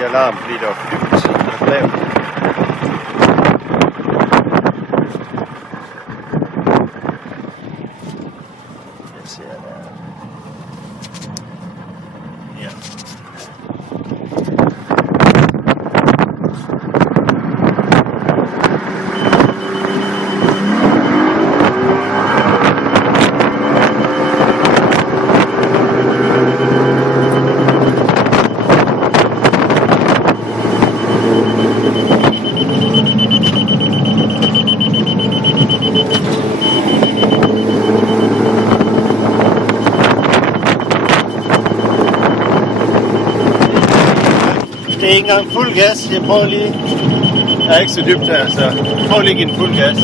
lige alarm, fordi det var for dybt. Det var lavt. Jeg ser der. Ja. Det er ikke engang fuld gas. Jeg prøver lige. Der er ikke så dybt her, så jeg prøver lige at give den fuld gas.